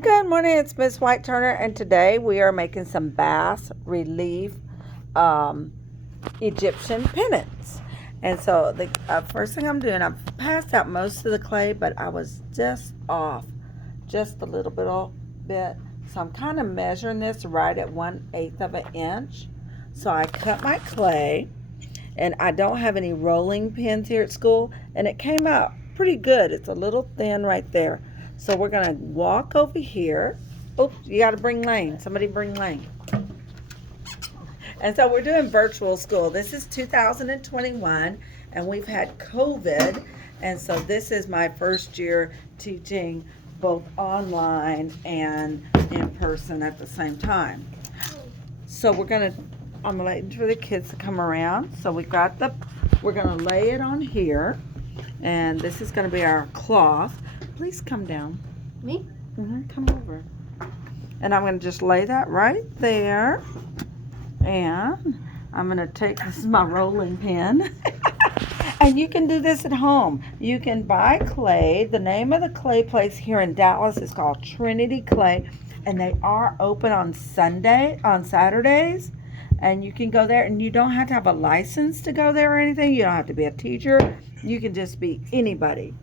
Good morning, it's Miss White Turner, and today we are making some bas relief um, Egyptian pennants. And so the first thing I'm doing, I've passed out most of the clay, but I was just off, just a bit. So I'm kind of measuring this right at 1/8 of an inch. So I cut my clay, and I don't have any rolling pins here at school, and it came out pretty good. It's a little thin right there. So we're gonna walk over here. Oops, you gotta bring Lane. Somebody bring Lane. And so we're doing virtual school. This is 2021, and we've had COVID. And so this is my first year teaching both online and in person at the same time. So I'm waiting for the kids to come around. So we're gonna lay it on here. And this is gonna be our cloth. Please come down. Me? Come over. And I'm gonna just lay that right there. And I'm going to this is my rolling pin. And you can do this at home. You can buy clay. The name of the clay place here in Dallas is called Trinity Clay. And they are open on Saturdays. And you can go there, and you don't have to have a license to go there or anything. You don't have to be a teacher. You can just be anybody.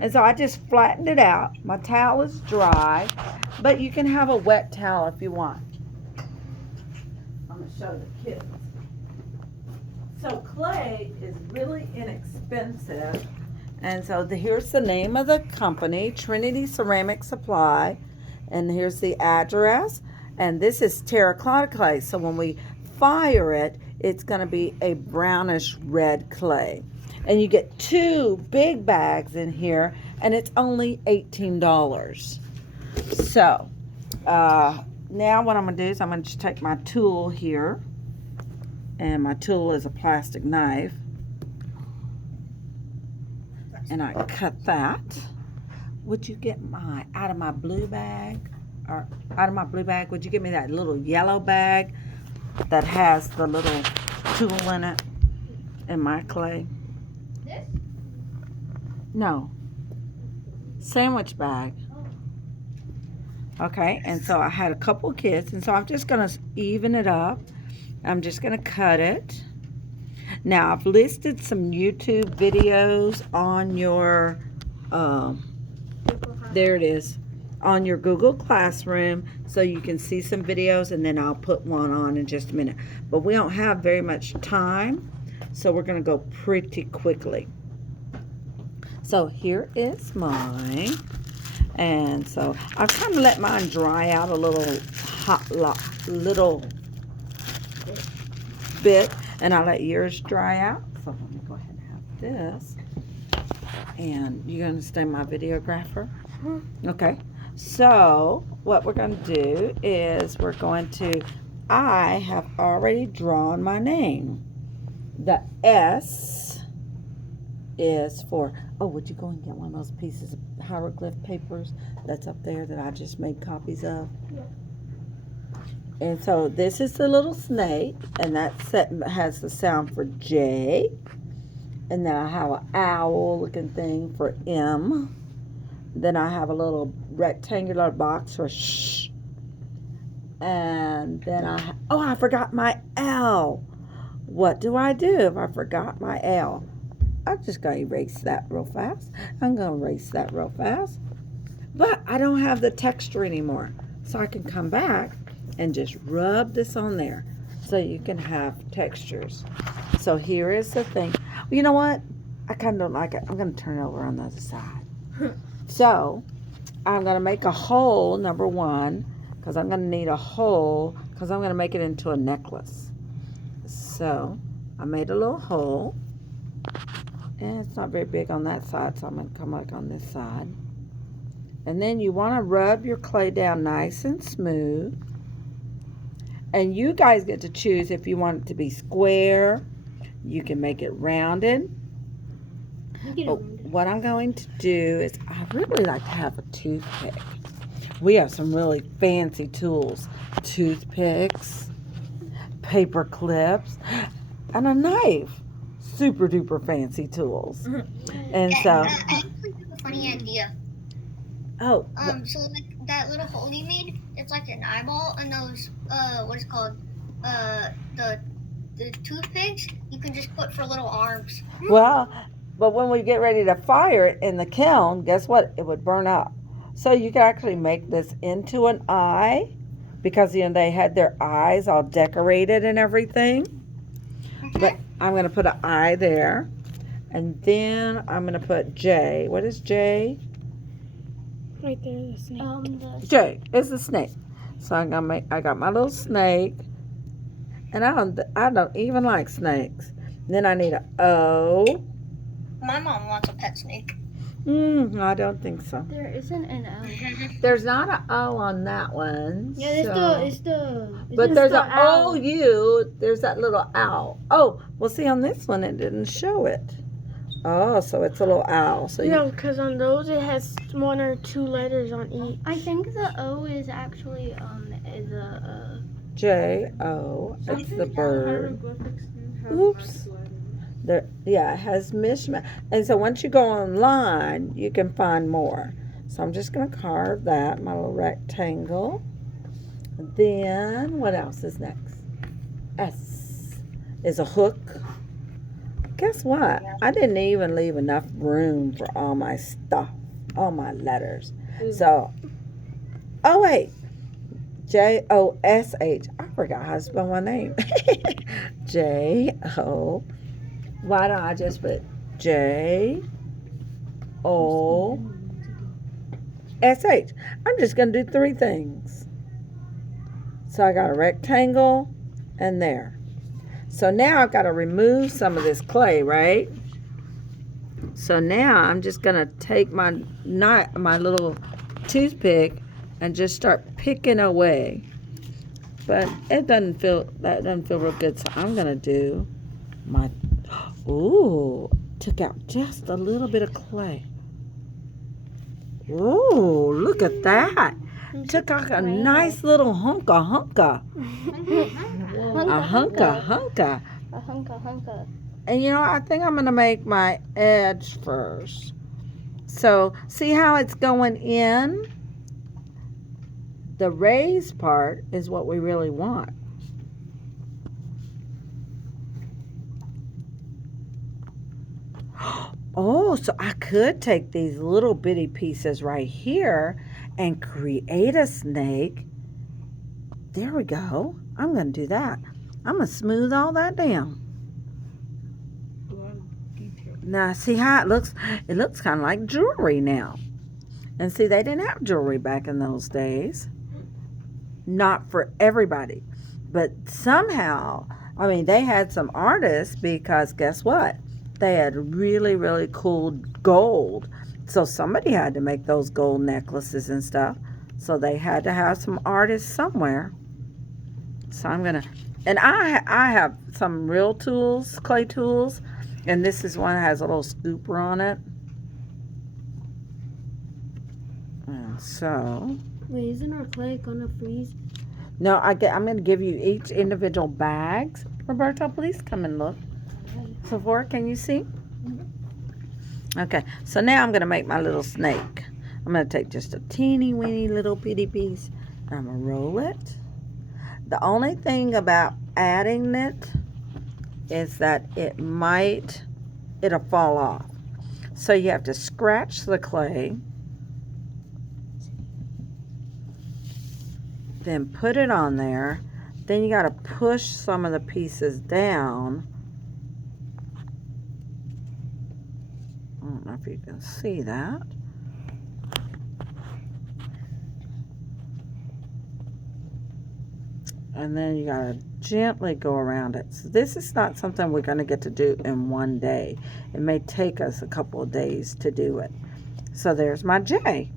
And so I just flattened it out. My towel is dry, but you can have a wet towel if you want. Show the kids. So clay is really inexpensive, and so here's the name of the company, Trinity Ceramic Supply, and here's the address. And this is terracotta clay, so when we fire it, it's going to be a brownish red clay. And you get 2 big bags in here, and it's only $18. So now what I'm going to do is I'm going to just take my tool here, and my tool is a plastic knife, and I cut that. Would you get out of my blue bag, would you give me that little yellow bag that has the little tool in it and my clay? This? No. Sandwich bag. Okay, and so I had a couple kids, and so I'm just going to even it up. I'm just going to cut it. Now, I've listed some YouTube videos on your, there it is, on your Google Classroom, so you can see some videos, and then I'll put one on in just a minute. But we don't have very much time, so we're going to go pretty quickly. So here is mine. And so I've kind of let mine dry out a little bit, and I'll let yours dry out. So let me go ahead and have this. And you understand my videographer? Okay. So what we're going to do is I have already drawn my name. The S is for, would you go and get one of those pieces of hieroglyph papers that's up there that I just made copies of? Yeah. And so this is the little snake, and that has the sound for J. And then I have an owl looking thing for M. Then I have a little rectangular box for sh. And then I forgot my L. What do I do if I forgot my L? I'm just going to erase that real fast. I'm going to erase that real fast. But I don't have the texture anymore. So I can come back and just rub this on there so you can have textures. So here is the thing. You know what? I kind of don't like it. I'm going to turn it over on the other side. So I'm going to make a hole, number 1, because I'm going to need a hole because I'm going to make it into a necklace. So I made a little hole. And it's not very big on that side, so I'm going to come like on this side. And then you want to rub your clay down nice and smooth. And you guys get to choose if you want it to be square. You can make it rounded. But what I'm going to do is I really like to have a toothpick. We have some really fancy tools. Toothpicks, paper clips, and a knife. Super duper fancy tools. And so I have a funny idea. so that little hole you made, it's like an eyeball, and those what is it called, the toothpicks, you can just put for little arms. Well, but when we get ready to fire it in the kiln, guess what? It would burn up. So you can actually make this into an eye because they had their eyes all decorated and everything. But I'm going to put an eye there. And then I'm going to put J. What is J? Right there, the snake. J is the snake. So I'm gonna make. I got my little snake, and I don't even like snakes. Then I need a O. My mom wants a pet snake. I don't think so. There isn't an O. There's not an O on that one. Yeah, But there's an OU. There's that little owl. Oh, well, see on this one it didn't show it. Oh, so it's a little owl. So no, because on those it has 1 or 2 letters on each. I think the O is actually the J-O. It's the bird. Oops. There, yeah, it has mishmash. And so once you go online, you can find more. So I'm just going to carve that, my little rectangle. Then, what else is next? S is a hook. Guess what? I didn't even leave enough room for all my stuff, all my letters. So, oh wait, J-O-S-H. I forgot how to spell my name. J-O. Why don't I just put J-O-S-H? I'm just going to do 3 things. So I got a rectangle and there. So now I've got to remove some of this clay, right? So now I'm just going to take my little toothpick and just start picking away. But that doesn't feel real good. So I'm going to do my, took out just a little bit of clay. Ooh, look at that. Took out a nice little hunka. A hunka. And I think I'm going to make my edge first. So, see how it's going in? The raised part is what we really want. Oh, so I could take these little bitty pieces right here and create a snake. There we go. I'm going to do that. I'm going to smooth all that down. Now, see how it looks? It looks kind of like jewelry now. And see, they didn't have jewelry back in those days. Not for everybody. But somehow, they had some artists because guess what? They had really, really cool gold. So somebody had to make those gold necklaces and stuff. So they had to have some artists somewhere. So I'm going to, and I have some real tools, clay tools. And this is one that has a little scooper on it. And so. Wait, isn't our clay gonna freeze? No, I'm going to give you each individual bags. Roberto, please come and look. Sephora, can you see? Okay, so now I'm going to make my little snake. I'm going to take just a teeny weeny little bitty piece. And I'm going to roll it. The only thing about adding it is that it'll fall off. So you have to scratch the clay. Then put it on there. Then you got to push some of the pieces down. I don't know if you can see that. And then you got to gently go around it. So this is not something we're going to get to do in one day. It may take us a couple of days to do it. So there's my J.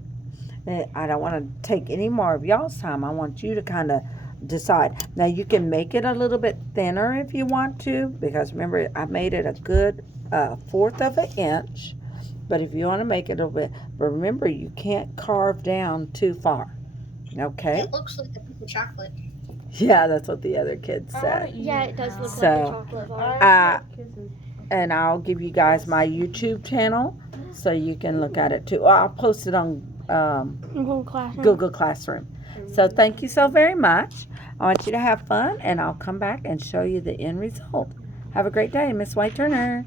I don't want to take any more of y'all's time. I want you to kind of decide. Now you can make it a little bit thinner if you want to, because remember I made it a good 1/4 of an inch. But if you want to make it a little bit, but remember you can't carve down too far. Okay? It looks like a piece of chocolate. Yeah, that's what the other kids said. Yeah, it does look So, like a chocolate bar. And I'll give you guys my YouTube channel so you can look at it too. I'll post it on Google Classroom. Google Classroom. So thank you so very much. I want you to have fun, and I'll come back and show you the end result. Have a great day, Miss White Turner.